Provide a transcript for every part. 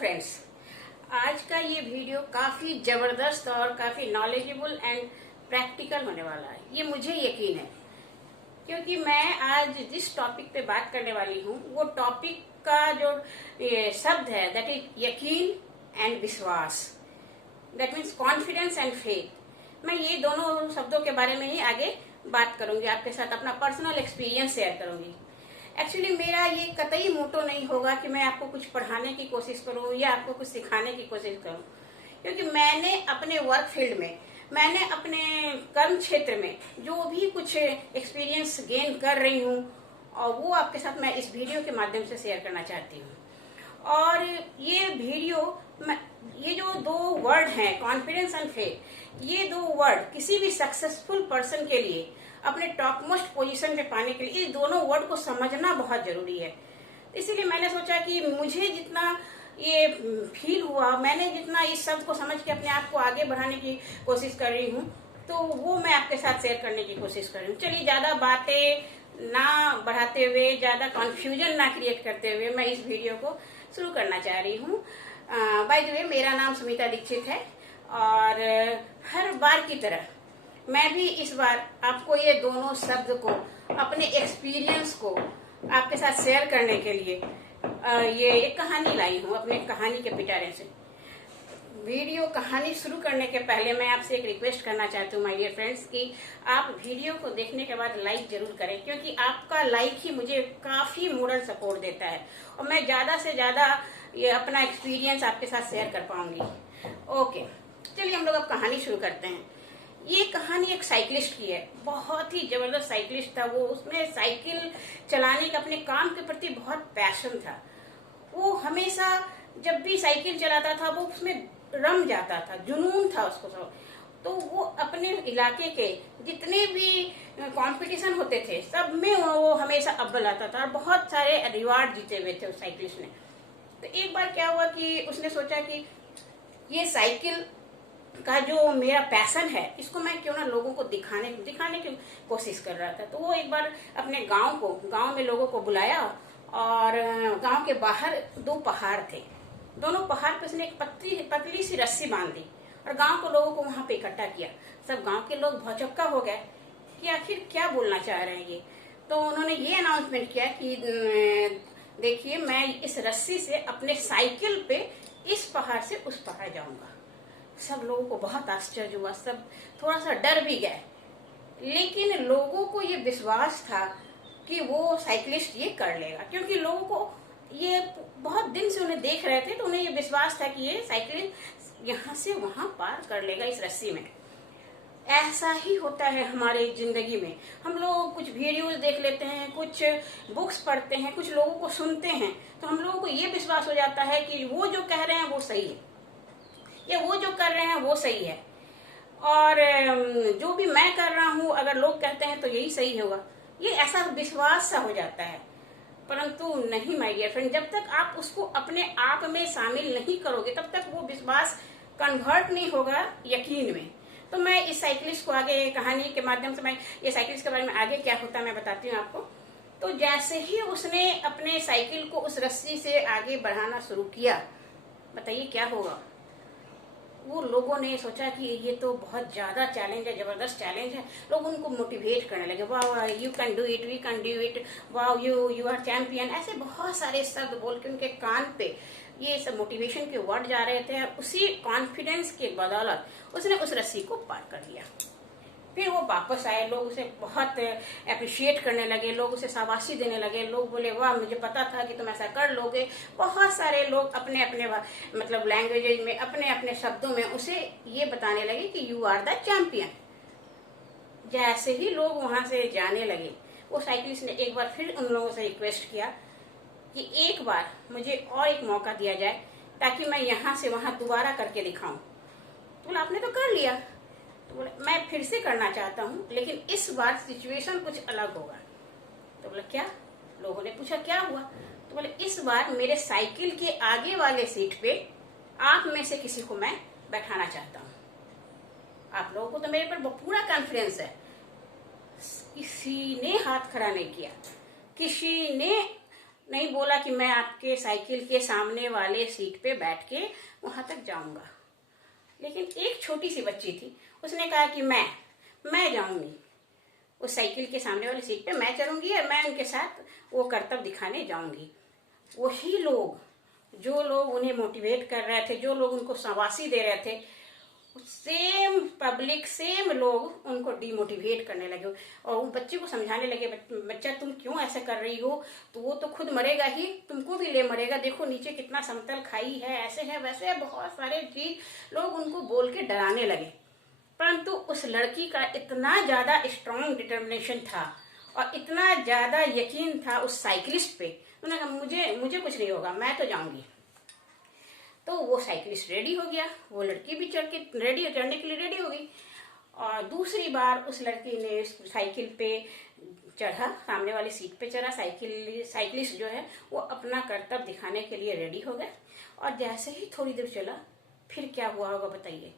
Friends, आज का ये वीडियो काफी जबरदस्त और काफी नॉलेजेबल एंड प्रैक्टिकल होने वाला है, ये मुझे यकीन है। क्योंकि मैं आज जिस टॉपिक पे बात करने वाली हूँ वो टॉपिक का जो शब्द है दैट इज यकीन एंड विश्वास, that means confidence and faith. मैं ये दोनों शब्दों के बारे में ही आगे बात करूंगी, आपके साथ अपना पर्सनल एक्सपीरियंस शेयर करूंगी। एक्चुअली मेरा ये कतई मोटो नहीं होगा कि मैं आपको कुछ पढ़ाने की कोशिश करूं या आपको कुछ सिखाने की कोशिश करूं, क्योंकि मैंने अपने वर्क फील्ड में, मैंने अपने कर्म क्षेत्र में जो भी कुछ एक्सपीरियंस गेन कर रही हूं और वो आपके साथ मैं इस वीडियो के माध्यम से शेयर करना चाहती हूँ। और ये वीडियो, ये जो दो वर्ड हैं कॉन्फिडेंस एंड फेथ, ये दो वर्ड किसी भी सक्सेसफुल पर्सन के लिए अपने टॉप मोस्ट पोजीशन पे पाने के लिए इस दोनों वर्ड को समझना बहुत जरूरी है। इसीलिए मैंने सोचा कि मुझे जितना ये फील हुआ, मैंने जितना इस शब्द को समझ के अपने आप को आगे बढ़ाने की कोशिश कर रही हूँ, तो वो मैं आपके साथ शेयर करने की कोशिश कर रही हूँ। चलिए ज्यादा बातें ना बढ़ाते हुए, ज्यादा कंफ्यूजन ना क्रिएट करते हुए मैं इस वीडियो को शुरू करना चाह रही हूँ। बाय द वे, मेरा नाम सुमिता दीक्षित है और हर बार की तरह मैं भी इस बार आपको ये दोनों शब्द को, अपने एक्सपीरियंस को आपके साथ शेयर करने के लिए ये एक कहानी लाई हूँ अपने कहानी के पिटारे से। वीडियो कहानी शुरू करने के पहले मैं आपसे एक रिक्वेस्ट करना चाहती हूँ माय डियर फ्रेंड्स कि आप वीडियो को देखने के बाद लाइक जरूर करें, क्योंकि आपका लाइक ही मुझे काफी मोरल सपोर्ट देता है और मैं ज्यादा से ज्यादा ये अपना एक्सपीरियंस आपके साथ शेयर कर पाऊंगी। ओके, चलिए हम लोग अब कहानी शुरू करते हैं। ये कहानी एक साइकिलिस्ट की है, बहुत ही जबरदस्त साइकिलिस्ट था वो। उसमें साइकिल चलाने का, अपने काम के प्रति बहुत पैशन था। वो हमेशा जब भी साइकिल चलाता था वो उसमें रम जाता था, जुनून था उसको सब। तो वो अपने इलाके के जितने भी कंपटीशन होते थे सब में वो हमेशा अव्वल आता था और बहुत सारे रिवार्ड जीते हुए थे उस साइकिलिस्ट ने। तो एक बार क्या हुआ कि उसने सोचा कि ये साइकिल का जो मेरा पैशन है इसको मैं क्यों ना लोगों को दिखाने की कोशिश कर रहा था। तो वो एक बार अपने गांव में लोगों को बुलाया और गांव के बाहर दो पहाड़ थे, दोनों पहाड़ पे उसने एक पतली सी रस्सी बांध दी और गांव के लोगों को वहां पे इकट्ठा किया। सब गांव के लोग भौचक्का हो गए कि आखिर क्या बोलना चाह रहे हैं ये। तो उन्होंने ये अनाउंसमेंट किया कि देखिए, मैं इस रस्सी से अपने साइकिल पे इस पहाड़ से उस पहाड़ जाऊंगा। सब लोगों को बहुत आश्चर्य हुआ, सब थोड़ा सा डर भी गए, लेकिन लोगों को ये विश्वास था कि वो साइकिलिस्ट ये कर लेगा, क्योंकि लोगों को ये बहुत दिन से उन्हें देख रहे थे। तो उन्हें ये विश्वास था कि ये साइकिलिस्ट यहाँ से वहां पार कर लेगा इस रस्सी में। ऐसा ही होता है हमारे जिंदगी में। हम लोग कुछ वीडियोस देख लेते हैं, कुछ बुक्स पढ़ते हैं, कुछ लोगों को सुनते हैं, तो हम लोगों को ये विश्वास हो जाता है कि वो जो कह रहे हैं वो सही है, या वो जो कर रहे हैं वो सही है, और जो भी मैं कर रहा हूँ अगर लोग कहते हैं तो यही सही होगा। ये ऐसा विश्वास सा हो जाता है। परंतु नहीं माय डियर फ्रेंड, जब तक आप उसको अपने आप में शामिल नहीं करोगे तब तक वो विश्वास कन्वर्ट नहीं होगा यकीन में। तो मैं इस साइकिलिस्ट को आगे कहानी के माध्यम से, मैं ये साइकिलिस्ट के बारे में आगे क्या होता है मैं बताती हूँ आपको। तो जैसे ही उसने अपने साइकिल को उस रस्सी से आगे बढ़ाना शुरू किया, बताइए क्या होगा। वो लोगों ने सोचा कि ये तो बहुत ज्यादा चैलेंज है, जबरदस्त चैलेंज है। लोग उनको मोटिवेट करने लगे, वाह you can do it, we can do it, वाह यू आर चैंपियन। ऐसे बहुत सारे शब्द बोल के उनके कान पे ये सब मोटिवेशन के वर्ड जा रहे थे। उसी कॉन्फिडेंस के बदौलत उसने उस रस्सी को पार कर लिया। फिर वो वापस आए, लोग उसे बहुत अप्रिशिएट करने लगे, लोग उसे शाबाशी देने लगे। लोग बोले वाह, मुझे पता था कि तुम ऐसा कर लोगे। बहुत सारे लोग अपने अपने मतलब लैंग्वेज में, अपने अपने शब्दों में उसे ये बताने लगे कि यू आर द चैंपियन। जैसे ही लोग वहां से जाने लगे, वो साइकिलिस्ट ने एक बार फिर उन लोगों से रिक्वेस्ट किया कि एक बार मुझे और एक मौका दिया जाए ताकि मैं यहाँ से वहां दोबारा करके दिखाऊं। तो बोला आपने तो कर लिया। तो बोले मैं फिर से करना चाहता हूँ, लेकिन इस बार सिचुएशन कुछ अलग होगा। तो बोला क्या? लोगों ने पूछा क्या हुआ। तो बोले इस बार मेरे साइकिल के आगे वाले सीट पे आप में से किसी को मैं बैठाना चाहता हूँ। आप लोगों को तो मेरे पर पूरा कॉन्फिडेंस है। किसी ने हाथ खड़ा नहीं किया, किसी ने नहीं बोला कि मैं आपके साइकिल के सामने वाले सीट पे बैठ के वहां तक जाऊंगा। लेकिन एक छोटी सी बच्ची थी, उसने कहा कि मैं जाऊंगी उस साइकिल के सामने वाली सीट पे, मैं चलूंगी और मैं उनके साथ वो करतब दिखाने जाऊंगी। वही लोग, जो लोग उन्हें मोटिवेट कर रहे थे, जो लोग उनको शाबाशी दे रहे थे, सेम पब्लिक, सेम लोग उनको डिमोटिवेट करने लगे और उन बच्चे को समझाने लगे, बच्चा तुम क्यों ऐसा कर रही हो, तो वो तो खुद मरेगा ही, तुमको भी ले मरेगा, देखो नीचे कितना समतल खाई है, ऐसे है वैसे है, बहुत सारे चीज लोग उनको बोल के डराने लगे। परंतु उस लड़की का इतना ज्यादा स्ट्रांग डिटर्मिनेशन था और इतना ज्यादा यकीन था उस साइकिलिस्ट पे, उन्होंने कहा मुझे कुछ नहीं होगा, मैं तो जाऊंगी। तो वो साइकिलिस्ट रेडी हो गया, वो लड़की भी चढ़ने के लिए रेडी हो गई और दूसरी बार उस लड़की ने साइकिल पे चढ़ा, सामने वाली सीट पे चढ़ा। साइकिलिस्ट जो है वो अपना करतब दिखाने के लिए रेडी हो गए और जैसे ही थोड़ी देर चला, फिर क्या हुआ होगा बताइए?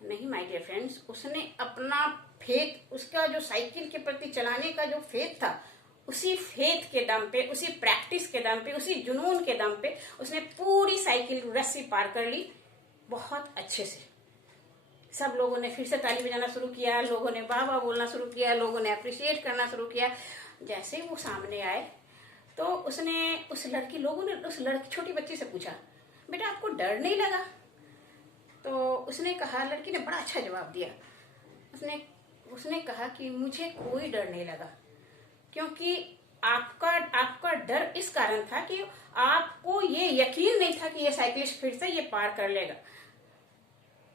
नहीं माय डियर फ्रेंड्स, उसने अपना फेथ, उसका जो साइकिल के प्रति चलाने का जो फेथ था, उसी फेथ के दम पे, उसी प्रैक्टिस के दम पे, उसी जुनून के दम पे उसने पूरी साइकिल रस्सी पार कर ली बहुत अच्छे से। सब लोगों ने फिर से ताली बजाना शुरू किया, लोगों ने वाह वाह बोलना शुरू किया, लोगों ने अप्रिशिएट करना शुरू किया। जैसे वो सामने आए तो लोगों ने उस लड़की, छोटी बच्ची से पूछा, बेटा आपको डर नहीं लगा? तो उसने कहा, लड़की ने बड़ा अच्छा जवाब दिया, उसने कहा कि मुझे कोई डर नहीं लगा, क्योंकि आपका डर इस कारण था कि आपको ये यकीन नहीं था कि ये साइकिलिस्ट फिर से ये पार कर लेगा,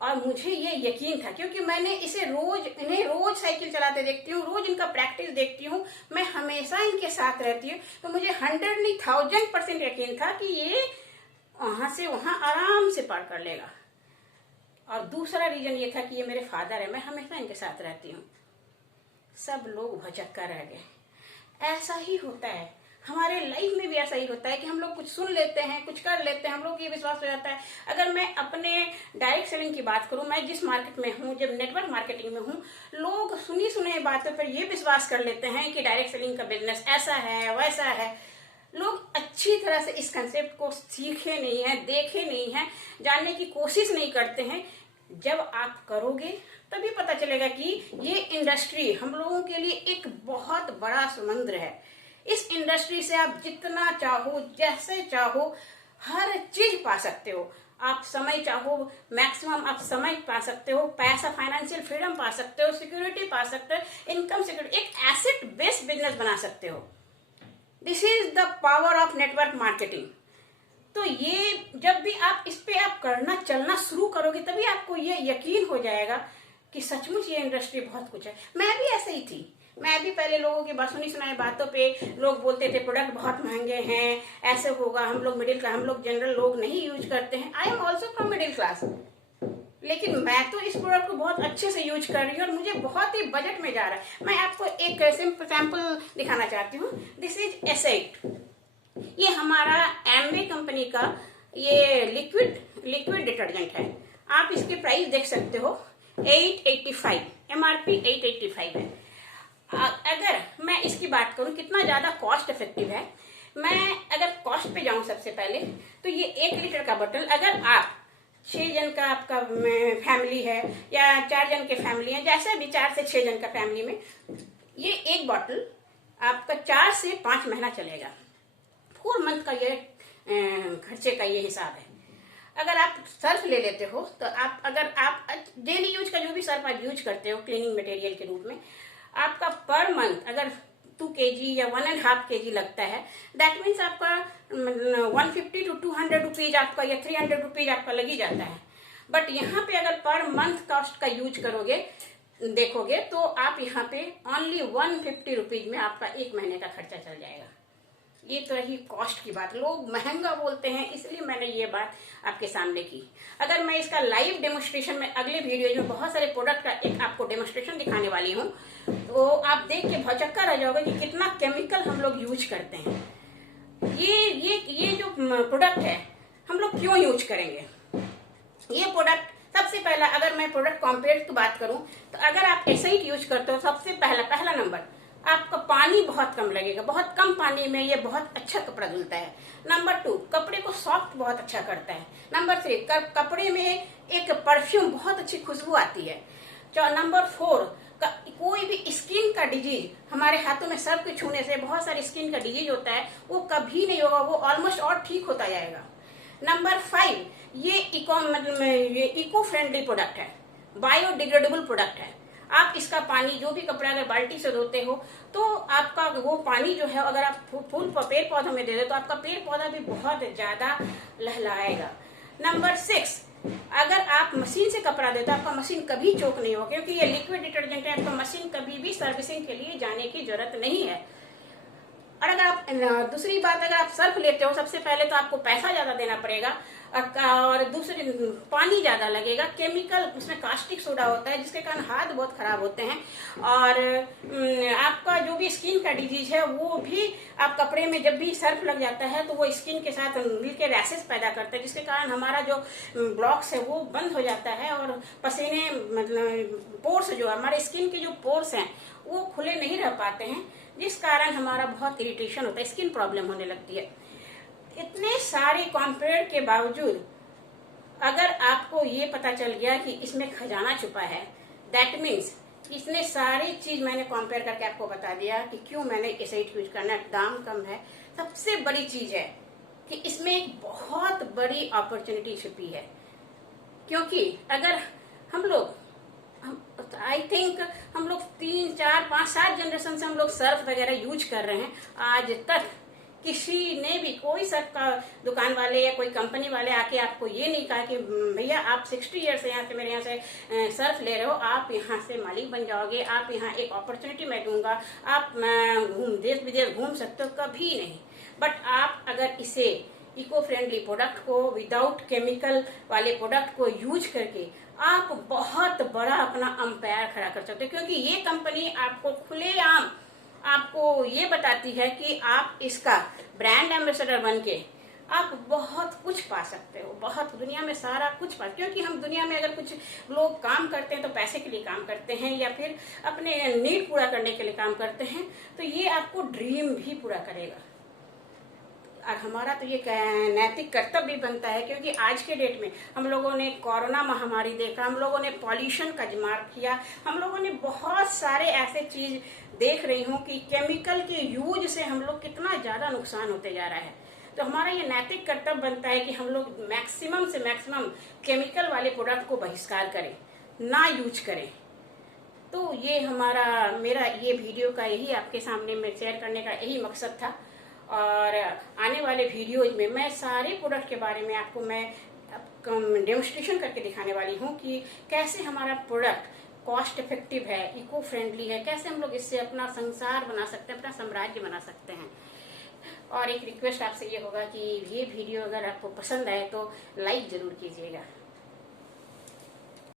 और मुझे ये यकीन था क्योंकि मैंने इन्हें रोज साइकिल चलाते देखती हूँ, रोज इनका प्रैक्टिस देखती हूँ, मैं हमेशा इनके साथ रहती हूँ, तो मुझे 100 नहीं 1000% यकीन था कि ये वहां से वहां आराम से पार कर लेगा। और दूसरा रीजन ये था कि ये मेरे फादर है, मैं हमेशा इनके साथ रहती हूँ। सब लोग भौचक्का रह गए। ऐसा ही होता है, हमारे लाइफ में भी ऐसा ही होता है कि हम लोग कुछ सुन लेते हैं, कुछ कर लेते हैं, हम लोग ये विश्वास हो जाता है। अगर मैं अपने डायरेक्ट सेलिंग की बात करूं, मैं जिस मार्केट में हूं, जब नेटवर्क मार्केटिंग में हूं, लोग सुनी सुनाई बातों पर ये विश्वास कर लेते हैं कि डायरेक्ट सेलिंग का बिजनेस ऐसा है वैसा है। लोग अच्छी तरह से इस कंसेप्ट को सीखे नहीं है, देखे नहीं है, जानने की कोशिश नहीं करते हैं। जब आप करोगे तभी पता चलेगा कि ये इंडस्ट्री हम लोगों के लिए एक बहुत बड़ा समुद्र है। इस इंडस्ट्री से आप जितना चाहो, जैसे चाहो, हर चीज पा सकते हो। आप समय चाहो मैक्सिमम आप समय पा सकते हो, पैसा, फाइनेंशियल फ्रीडम पा सकते हो, सिक्योरिटी पा सकते हो, इनकम सिक्योरिटी, एक एसेट बेस्ड बिजनेस बना सकते हो। This is the power of network marketing. तो ये जब भी आप इस पे आप करना चलना शुरू करोगे तभी आपको ये यकीन हो जाएगा कि सचमुच ये इंडस्ट्री बहुत कुछ है। मैं भी ऐसे ही थी, मैं भी पहले लोगों की बात सुनी सुनाई बातों पे लोग बोलते थे प्रोडक्ट बहुत महंगे हैं, ऐसे होगा, हम लोग मिडिल क्लास, हम लोग जनरल लोग नहीं यूज करते हैं। I am also from middle class, लेकिन मैं तो इस प्रोडक्ट को बहुत अच्छे से यूज कर रही हूँ और मुझे बहुत ही बजट में जा रहा है। मैं आपको एक सैंपल दिखाना चाहती हूँ। दिस इज एसेट, ये हमारा एमवे कंपनी का ये लिक्विड डिटर्जेंट है। आप इसके प्राइस देख सकते हो, 885, एमआरपी 885 है। अगर मैं इसकी बात करूं कितना ज्यादा कॉस्ट इफेक्टिव है, मैं अगर कॉस्ट पे जाऊं सबसे पहले तो ये 1 लीटर का बोतल, अगर आप 6 जन का आपका फैमिली है या 4 जन के फैमिली है, जैसे भी 4 से 6 जन का फैमिली में, ये एक बोतल आपका 4 से 5 महीना चलेगा। 4 मंथ का ये खर्चे का ये हिसाब है। अगर आप सर्फ ले लेते हो तो अगर आप डेली यूज का जो भी सर्फ आप यूज करते हो क्लीनिंग मटेरियल के रूप में, आपका पर मंथ अगर 2 kg या 1.5 kg लगता है, दैट मीन्स आपका 150 to 200 रुपीज आपका या 300 रुपीज आपका लग ही जाता है। बट यहाँ पे अगर पर मंथ कॉस्ट का यूज करोगे, देखोगे तो आप यहाँ पे ओनली 150 रुपीज में आपका 1 महीने का खर्चा चल जाएगा। ये तो रही कॉस्ट की बात। लोग महंगा बोलते हैं, इसलिए मैंने ये बात आपके सामने की। अगर मैं इसका लाइव डेमोन्स्ट्रेशन में अगले वीडियो में बहुत सारे प्रोडक्ट का एक आपको डेमोन्स्ट्रेशन दिखाने वाली हूँ, तो आप देख के भौचक्का रह जाओगे कि कितना केमिकल हम लोग यूज करते हैं। ये जो प्रोडक्ट है हम लोग क्यों यूज करेंगे? ये प्रोडक्ट सबसे पहला, अगर मैं प्रोडक्ट कॉम्पेयर की बात करूं तो अगर आप एसेंट यूज करते हो, सबसे पहला नंबर आपका पानी बहुत कम लगेगा, बहुत कम पानी में ये बहुत अच्छा कपड़ा धुलता है। नंबर 2, कपड़े को सॉफ्ट बहुत अच्छा करता है। नंबर 3, कपड़े में एक परफ्यूम बहुत अच्छी खुशबू आती है। नंबर 4, कोई भी स्किन का डिजीज, हमारे हाथों में सर्फ के छूने से बहुत सारे स्किन का डिजीज होता है, वो कभी नहीं होगा, वो ऑलमोस्ट और ठीक होता जाएगा। नंबर 5, ये इको फ्रेंडली प्रोडक्ट है, बायोडिग्रेडेबल प्रोडक्ट है। आप इसका पानी, जो भी कपड़ा अगर बाल्टी से धोते हो तो आपका वो पानी जो है, अगर आप फूल पेड़ पौधों में दे दो तो आपका पेड़ पौधा भी बहुत ज्यादा लहलहाएगा। नंबर 6, अगर आप मशीन से कपड़ा देते हो आपका मशीन कभी चोक नहीं होगा, क्योंकि ये लिक्विड डिटर्जेंट है, आपका मशीन कभी भी सर्विसिंग के लिए जाने की जरूरत नहीं है। और अगर आप, दूसरी बात, अगर आप सर्फ लेते हो सबसे पहले तो आपको पैसा ज्यादा देना पड़ेगा, और दूसरी पानी ज्यादा लगेगा, केमिकल उसमें कास्टिक सोडा होता है जिसके कारण हाथ बहुत खराब होते हैं, और आपका जो भी स्किन का डिजीज है वो भी आप कपड़े में जब भी सर्फ लग जाता है तो वो स्किन के साथ मिलकर रैसेस पैदा करता है, जिसके कारण हमारा जो ब्लॉक्स है वो बंद हो जाता है, और पसीने, मतलब पोर्स, जो हमारे स्किन के जो पोर्स हैं वो खुले नहीं रह पाते हैं, जिस कारण हमारा बहुत इरिटेशन होता है, स्किन प्रॉब्लम होने लगती है। इतने सारे कंपेयर के बावजूद अगर आपको ये पता चल गया कि इसमें खजाना छुपा है, दैट मीन्स इतने सारी चीज मैंने कंपेयर करके आपको बता दिया कि क्यों मैंने एसाइड यूज करना है, दाम कम है, सबसे बड़ी चीज है कि इसमें एक बहुत बड़ी अपॉर्चुनिटी छुपी है। क्योंकि अगर हम लोग, आई थिंक हम लोग 3, 4, 5, 7 जनरेशन से हम लोग सर्फ वगैरह यूज कर रहे हैं, आज तक किसी ने भी, कोई सर्फ का दुकान वाले या कोई कंपनी वाले आके आपको ये नहीं कहा कि भैया आप 60 ईयर से यहाँ से मेरे यहाँ से सर्फ ले रहे हो, आप यहाँ से मालिक बन जाओगे, आप यहाँ एक अपॉर्चुनिटी मैं दूंगा, आप देश विदेश घूम सकते हो, कभी नहीं। बट आप अगर इसे इको फ्रेंडली प्रोडक्ट को, विदाउट केमिकल वाले प्रोडक्ट को यूज करके आप बहुत बड़ा अपना अंपायर खड़ा कर सकते हो, क्योंकि ये कंपनी आपको खुलेआम आपको ये बताती है कि आप इसका ब्रांड एम्बेसडर बन के आप बहुत कुछ पा सकते हो, बहुत दुनिया में सारा कुछ पा, क्योंकि हम दुनिया में अगर कुछ लोग काम करते हैं तो पैसे के लिए काम करते हैं या फिर अपने नीड पूरा करने के लिए काम करते हैं, तो ये आपको ड्रीम भी पूरा करेगा। और हमारा तो ये नैतिक कर्तव्य भी बनता है, क्योंकि आज के डेट में हम लोगों ने कोरोना महामारी देखा, हम लोगों ने पॉल्यूशन का मार किया, हम लोगों ने बहुत सारे ऐसे चीज देख रही हूँ कि केमिकल के यूज से हम लोग कितना ज्यादा नुकसान होते जा रहा है। तो हमारा ये नैतिक कर्तव्य बनता है कि हम लोग मैक्सिमम से मैक्सिमम केमिकल वाले प्रोडक्ट को बहिष्कार करें, ना यूज करें। तो ये मेरा ये वीडियो का यही आपके सामने में शेयर करने का यही मकसद था। और आने वाले वीडियोज में मैं सारे प्रोडक्ट के बारे में आपको मैं डेमोन्स्ट्रेशन करके दिखाने वाली हूँ कि कैसे हमारा प्रोडक्ट कॉस्ट इफेक्टिव है, इको फ्रेंडली है, कैसे हम लोग इससे अपना संसार बना सकते हैं, अपना साम्राज्य बना सकते हैं। और एक रिक्वेस्ट आपसे ये होगा कि ये वीडियो अगर आपको पसंद आए तो लाइक जरूर कीजिएगा।